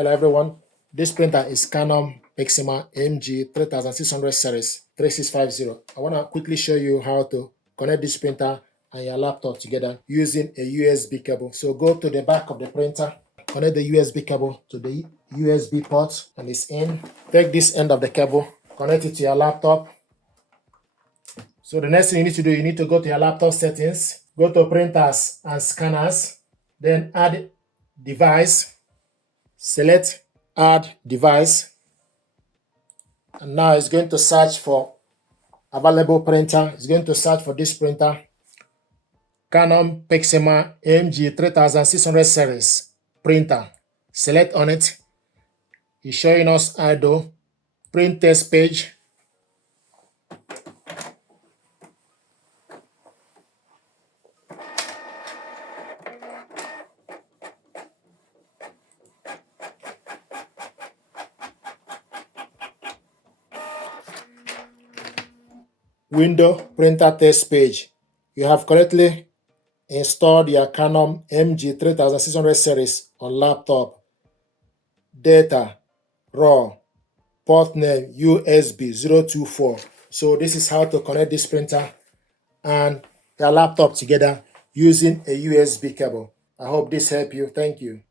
Hello everyone, this printer is Canon PIXMA MG3600 series 3650. I want to quickly show you how to connect this printer and your laptop together using a USB cable. So go to the back of the printer, connect the USB cable to the USB port and it's in. Take this end of the cable, connect it to your laptop. So the next thing you need to do, you need to go to your laptop settings, go to printers and scanners, then add device. Select add device, and now it's going to search for available printer. It's going to search for this printer, Canon PIXMA MG3600 series printer. Select on it. It's showing us idle print test page. Window printer test page. You have correctly installed your Canon MG3600 series on laptop. Data raw, port name USB 024. So this is how to connect this printer and your laptop together using a USB cable. I hope this helped you. Thank you.